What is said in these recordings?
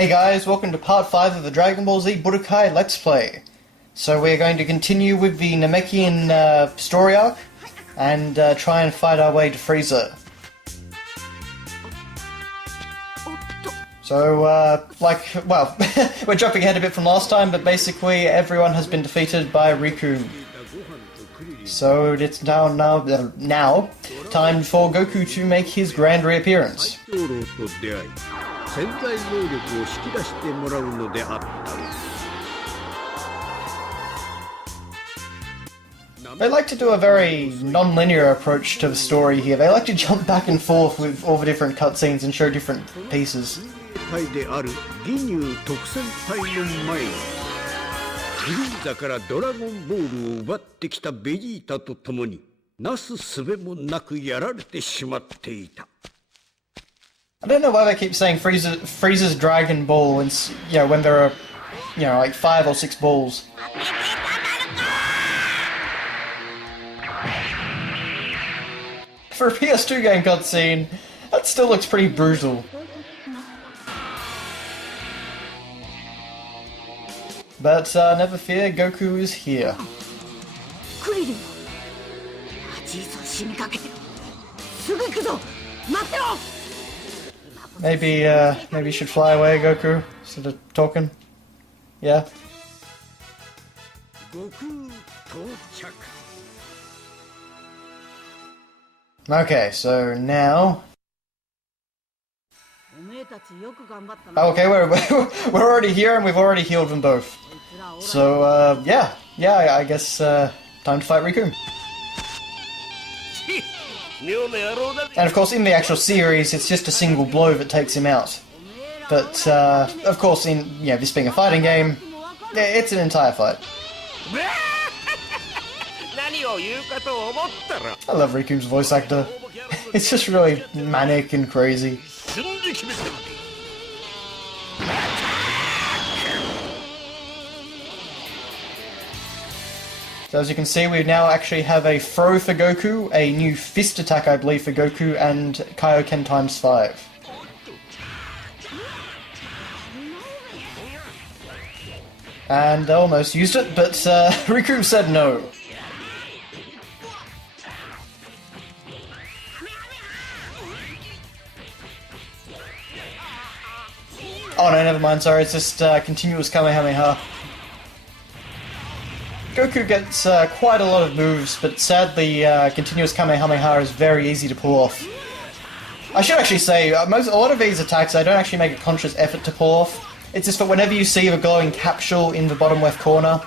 Hey guys, welcome to part 5 of the Dragon Ball Z Budokai Let's Play. So we're going to continue with the Namekian story arc, and try and fight our way to Freeza. So, well, we're jumping ahead a bit from last time, but basically everyone has been defeated by Riku. So it's now time for Goku to make his grand reappearance. They like to do a very non-linear approach to the story here. They like to jump back and forth with all the different cutscenes and show different pieces. Freeza からドラゴンボールを奪ってきたベジータと共になすすべもなくやられてしまっていた。I don't know why they keep saying Frieza's Dragon Ball, and when there are, like 5 or 6 balls. For a PS2 game cutscene, that still looks pretty brutal. But never fear, Goku is here. Kuririn. Maybe you should fly away, Goku, instead of talking. Yeah? Okay, so now... Oh, okay, we're already here and we've already healed them both. So, yeah, I guess, time to fight Riku. And of course, in the actual series, it's just a single blow that takes him out. But, of course, in, this being a fighting game, it's an entire fight. I love Riku's voice actor. It's just really manic and crazy. So as you can see, we now actually have a throw for Goku, a new fist attack I believe for Goku, and Kaioken times 5. And I almost used it, but Riku said no. Oh no, never mind, sorry, it's just continuous Kamehameha. Goku gets quite a lot of moves, but sadly continuous Kamehameha is very easy to pull off. I should actually say, a lot of these attacks I don't actually make a conscious effort to pull off. It's just that whenever you see the glowing capsule in the bottom left corner,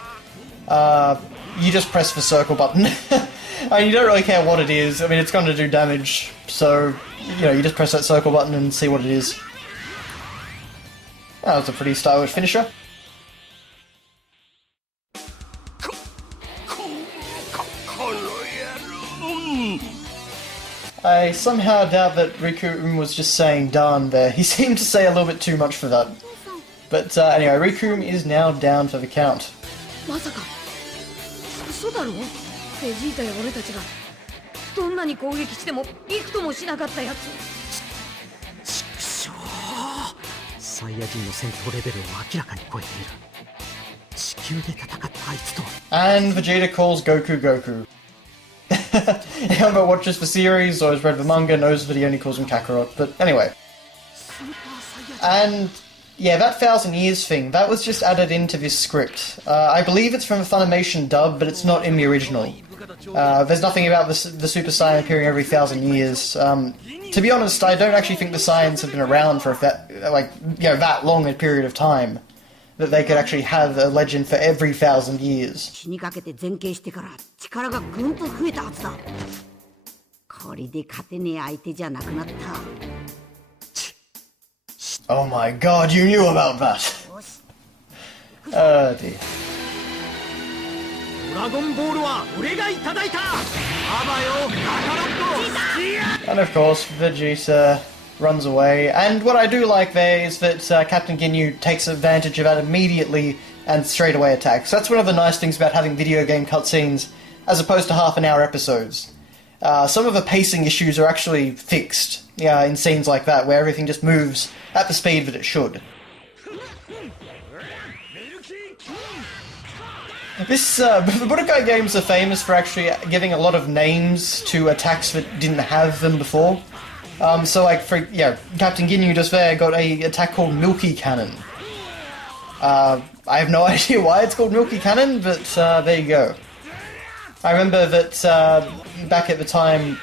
you just press the circle button. I mean, you don't really care what it is, I mean it's going to do damage, so you just press that circle button and see what it is. That was a pretty stylish finisher. I somehow doubt that Riku was just saying darn there. He seemed to say a little bit too much for that. But anyway, Riku is now down for the count. And Vegeta calls Goku Goku. Anyone that watches the series or has read the manga knows that he only calls him Kakarot, but anyway. And yeah, that 1,000 years thing, that was just added into this script. I believe it's from the Funimation dub, but it's not in the original. There's nothing about the Super Saiyan appearing every 1,000 years. To be honest, I don't actually think the Saiyans have been around for that long a period of time that they could actually have a legend for every 1,000 years. Oh my god, you knew about that! Oh dear. And of course, Vegeta runs away, and what I do like there is that Captain Ginyu takes advantage of that immediately and straight away attacks. That's one of the nice things about having video game cutscenes as opposed to half-an-hour episodes. Some of the pacing issues are actually fixed in scenes like that, where everything just moves at the speed that it should. The Budokai games are famous for actually giving a lot of names to attacks that didn't have them before. So like, Captain Ginyu just there got a attack called Milky Cannon. I have no idea why it's called Milky Cannon, but there you go. I remember that back at the time,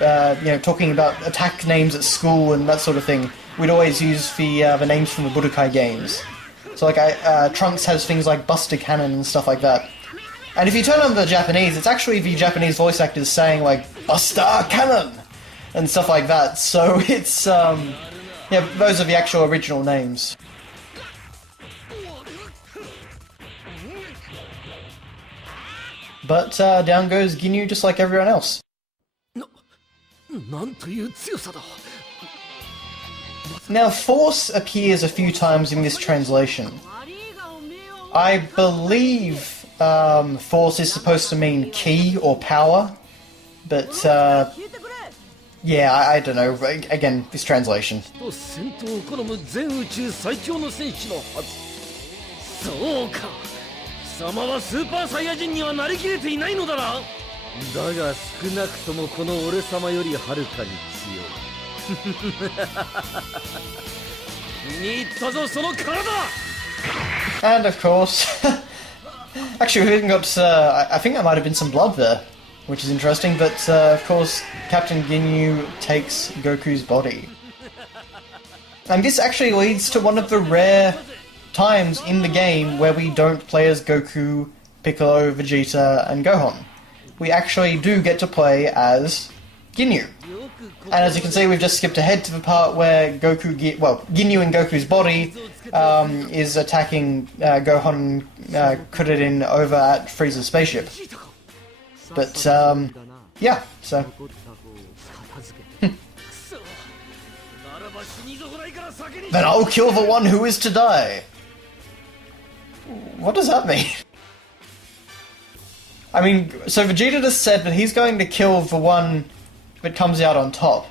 talking about attack names at school and that sort of thing, we'd always use the names from the Budokai games. So like, Trunks has things like Buster Cannon and stuff like that. And if you turn on the Japanese, it's actually the Japanese voice actors saying like, Buster Cannon! And stuff like that, so it's, those are the actual original names. But down goes Ginyu just like everyone else. Now, Force appears a few times in this translation. I believe Force is supposed to mean key or power, but yeah, I don't know. Again, this translation. And of course, actually we even got, I think there might have been some blood there, which is interesting, but of course Captain Ginyu takes Goku's body. And this actually leads to one of the rare times in the game where we don't play as Goku, Piccolo, Vegeta, and Gohan. We actually do get to play as Ginyu. And as you can see, we've just skipped ahead to the part where Ginyu and Goku's body is attacking Gohan and Kuririn over at Freeza's spaceship. But, yeah, so... Then I'll kill the one who is to die. What does that mean? I mean, so Vegeta just said that he's going to kill the one that comes out on top.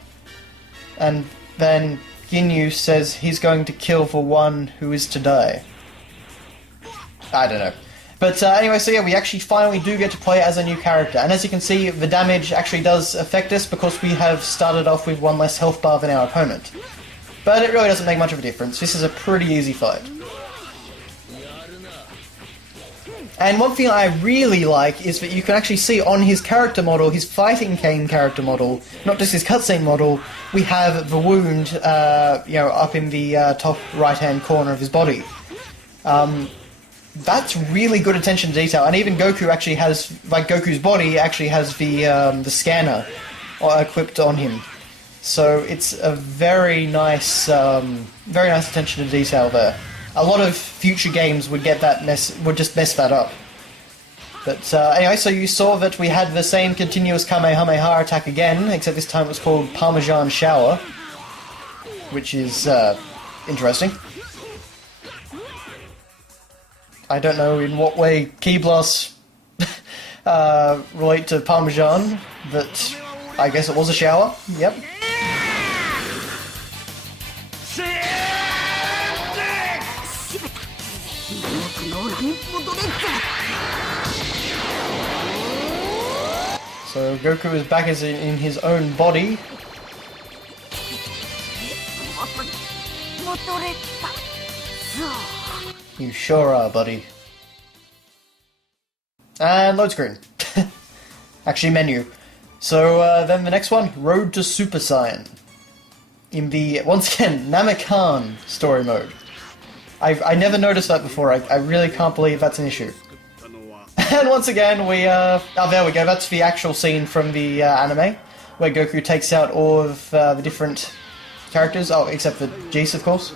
And then Ginyu says he's going to kill the one who is to die. I don't know. But anyway, so yeah, we actually finally do get to play as a new character. And as you can see, the damage actually does affect us because we have started off with one less health bar than our opponent. But it really doesn't make much of a difference. This is a pretty easy fight. And one thing I really like is that you can actually see on his character model, his fighting game character model, not just his cutscene model, we have the wound, up in the top right-hand corner of his body. That's really good attention to detail, and even Goku actually has, like Goku's body actually has the scanner equipped on him. So it's a very nice attention to detail there. A lot of future games would just mess that up. But anyway, so you saw that we had the same continuous Kamehameha attack again, except this time it was called Parmesan Shower, which is interesting. I don't know in what way Ki Blasts relate to Parmesan, but I guess it was a shower. Yep. So Goku is back as in his own body. You sure are, buddy. And load screen. Actually, menu. So then the next one, Road to Super Saiyan. In the, once again, Namekan story mode. I never noticed that before. I really can't believe that's an issue. And once again, there we go, that's the actual scene from the anime, where Goku takes out all of the different characters, except for Geese, of course.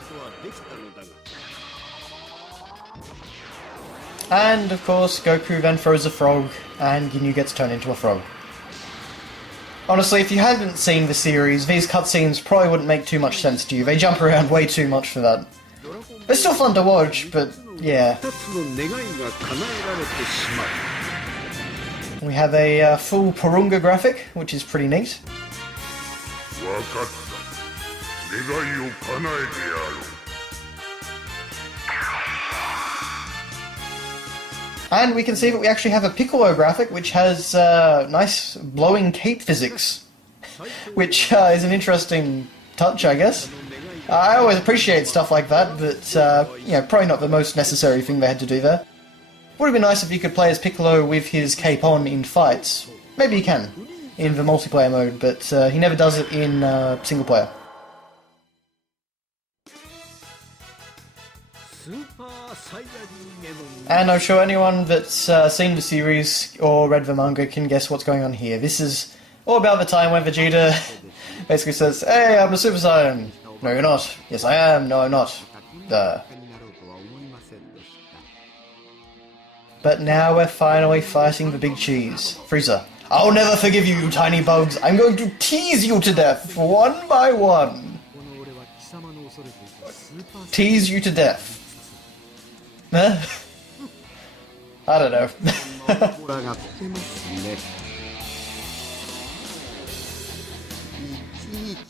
And, of course, Goku then throws a frog, and Ginyu gets turned into a frog. Honestly, if you hadn't seen the series, these cutscenes probably wouldn't make too much sense to you. They jump around way too much for that. They're still fun to watch, but yeah. We have a full Porunga graphic, which is pretty neat. And we can see that we actually have a Piccolo graphic which has nice blowing cape physics, which is an interesting touch, I guess. I always appreciate stuff like that, but you know, probably not the most necessary thing they had to do there. Would have been nice if you could play as Piccolo with his cape on in fights. Maybe you can in the multiplayer mode, but he never does it in single player. And I'm sure anyone that's seen the series or read the manga can guess what's going on here. This is all about the time when Vegeta basically says, "Hey, I'm a Super Saiyan." "No, you're not." "Yes, I am." "No, I'm not." But now we're finally fighting the big cheese, Freeza. "I'll never forgive you, you tiny bugs. I'm going to tease you to death, one by one." Tease you to death. Huh? I don't know.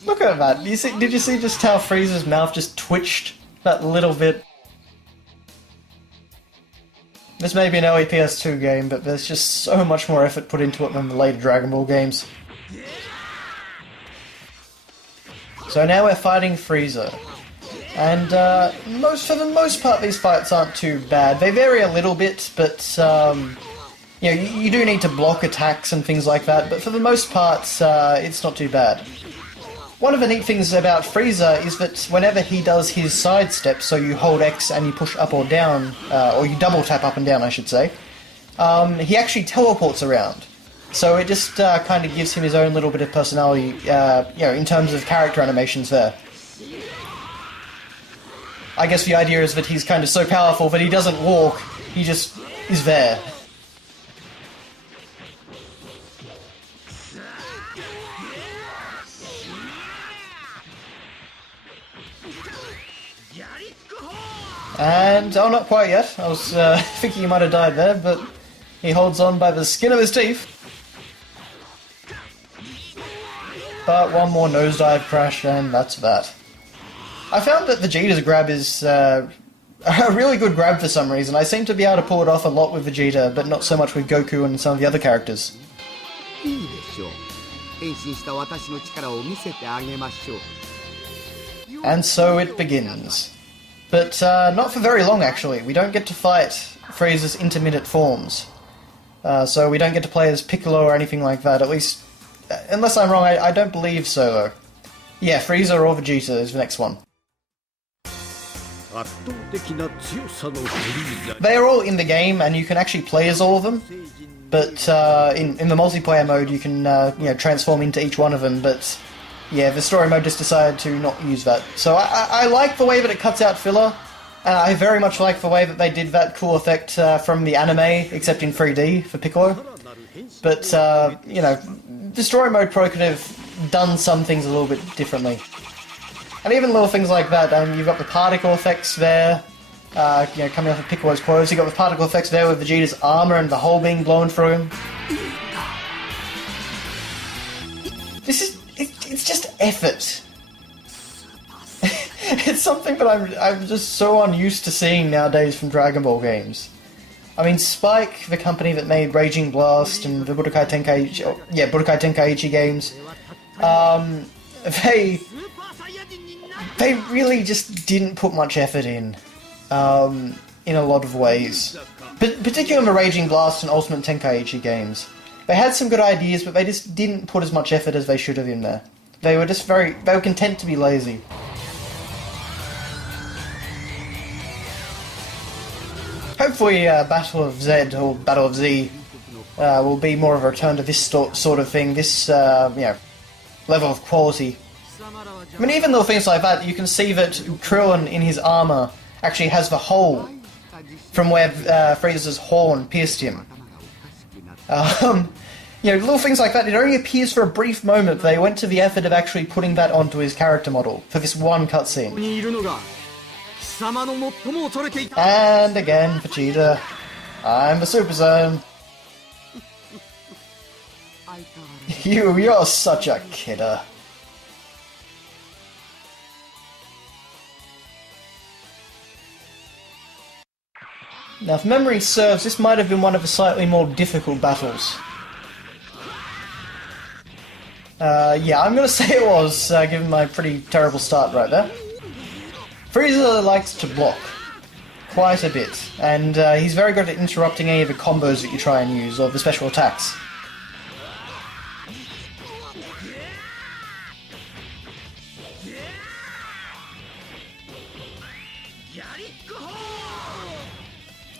Look at that. Did you see just how Frieza's mouth just twitched that little bit? This may be an early PS2 game, but there's just so much more effort put into it than the later Dragon Ball games. So now we're fighting Freeza. And for the most part, these fights aren't too bad. They vary a little bit, but you know, you do need to block attacks and things like that. But for the most part, it's not too bad. One of the neat things about Freeza is that whenever he does his side steps, so you hold X and you push up or down, or you double tap up and down, I should say, he actually teleports around. So it just kind of gives him his own little bit of personality, you know, in terms of character animations there. I guess the idea is that he's kind of so powerful that he doesn't walk, he just is there. And, oh, not quite yet. I was thinking he might have died there, but he holds on by the skin of his teeth. But one more nosedive crash, and that's that. I found that Vegeta's grab is a really good grab for some reason. I seem to be able to pull it off a lot with Vegeta, but not so much with Goku and some of the other characters. And so it begins. But not for very long, actually. We don't get to fight Frieza's intermittent forms. So we don't get to play as Piccolo or anything like that, at least... unless I'm wrong, I don't believe so, though. Yeah, Freeza or Vegeta is the next one. They are all in the game, and you can actually play as all of them. But in the multiplayer mode, you can you know, transform into each one of them. But yeah, the story mode just decided to not use that. So I like the way that it cuts out filler, and I very much like the way that they did that cool effect from the anime, except in 3D for Piccolo. But you know, the story mode probably could have done some things a little bit differently. And even little things like that, you've got the particle effects there, you know, coming off of Piccolo's clothes. You've got the particle effects there with Vegeta's armor and the hole being blown through him. This is... it's just effort. It's something that I'm just so unused to seeing nowadays from Dragon Ball games. I mean, Spike, the company that made Raging Blast and the Budokai Tenkaichi games, they really just didn't put much effort in a lot of ways. But particularly in the Raging Blast and Ultimate Tenkaichi games. They had some good ideas, but they just didn't put as much effort as they should have in there. They were just they were content to be lazy. Hopefully Battle of Z, or Battle of Z, will be more of a return to this sort of thing, this, you know, level of quality. I mean, even little things like that, you can see that Kuririn in his armor actually has the hole from where Frieza's horn pierced him. You know, little things like that, it only appears for a brief moment. They went to the effort of actually putting that onto his character model for this one cutscene. And again, Vegeta, I'm the Super Saiyan. You're such a kidder. Now, if memory serves, this might have been one of the slightly more difficult battles. Yeah, I'm gonna say it was, given my pretty terrible start right there. Freeza likes to block quite a bit, and he's very good at interrupting any of the combos that you try and use, or the special attacks.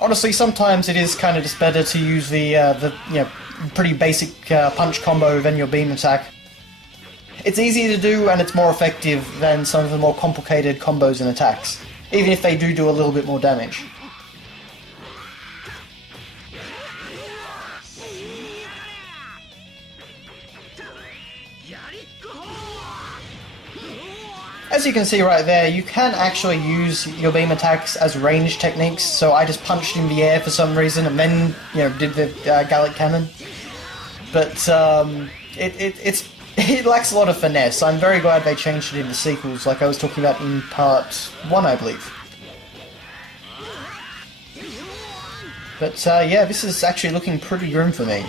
Honestly, sometimes it is kind of just better to use the pretty basic punch combo than your beam attack. It's easy to do and it's more effective than some of the more complicated combos and attacks, even if they do a little bit more damage. As you can see right there, you can actually use your beam attacks as range techniques, so I just punched in the air for some reason and then, did the Gallic Cannon. But it lacks a lot of finesse. I'm very glad they changed it in the sequels, like I was talking about in part 1, I believe. But yeah, this is actually looking pretty grim for me.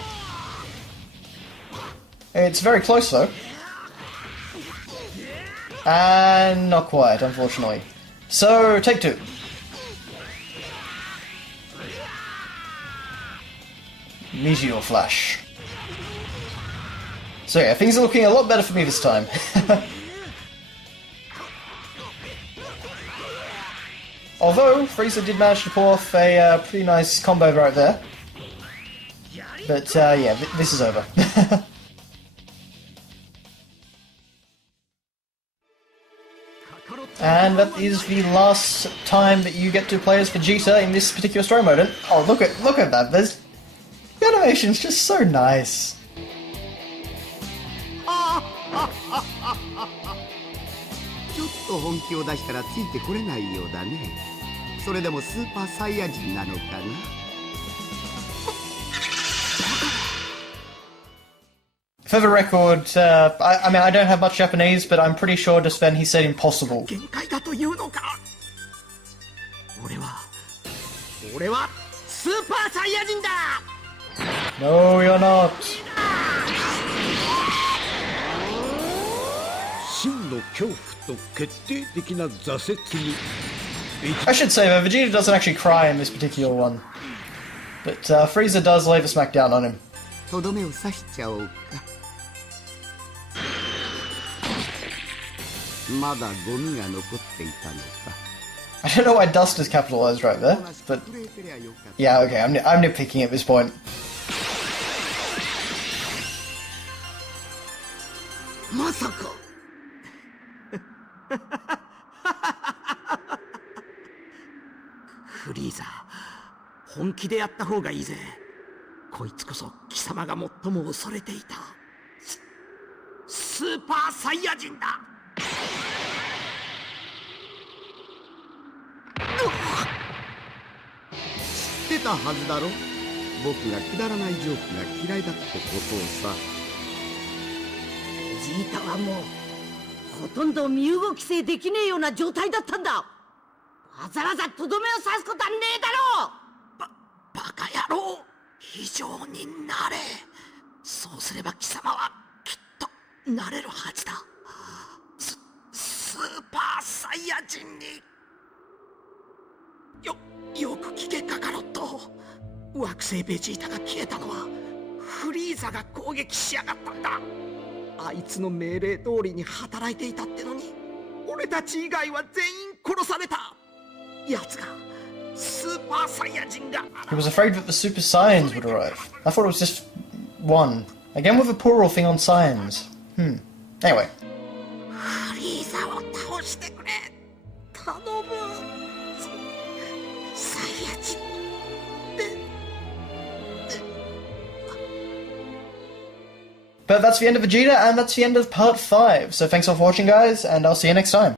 It's very close though. And not quite, unfortunately. So, take 2. Meteor Flash. So yeah, things are looking a lot better for me this time. Although, Freeza did manage to pull off a pretty nice combo right there. But yeah, this is over. And that is the last time that you get to play as Vegeta in this particular story mode. And, oh, look at that! The animation's just so nice. ちょっと本気を出したらついてこれないようだね。それでもスーパーサイヤ人なのかな。For the record, I mean, I don't have much Japanese, but I'm pretty sure just then he said impossible. 限界だというのか。俺はスーパーサイヤ人だ。 No, you're not. 真の恐怖と決定的な挫折に I should say that Vegeta doesn't actually cry in this particular one. But Frieza does lay the smack down on him. とどめを刺しちゃおうか。まだゴミが残っていたのか。 I don't know why dust is capitalized right there, but yeah, okay, I'm nitpicking at this point. まさか。フリーザ、本気でやった方がいいぜ。こいつこそ貴様が最も恐れていたスーパーサイヤ人だ。知ってたはずだろ。僕がくだらないジョークが嫌いだってことをさ。ジータはもうほとんど身動きせできねえような状態だったんだ。わざわざとどめを刺すことはねえだろう。バカ野郎、非常になれ。そうすれば貴様はきっとなれるはずだ。スーパーサイヤ人に。よく聞けカカロット。惑星ベジータが消えたのはフリーザが攻撃しやがったんだ。あいつの命令通りに働いていたってのに、俺たち以外は全員殺された。奴がスーパーサイヤ人が。 He was afraid that the Super Saiyans would arrive. I thought it was just one. Again with a plural thing on Saiyans. Anyway. フリーザを倒してくれ。頼む。サイヤ人。But that's the end of Vegeta, and that's the end of part 5. So thanks for watching, guys, and I'll see you next time.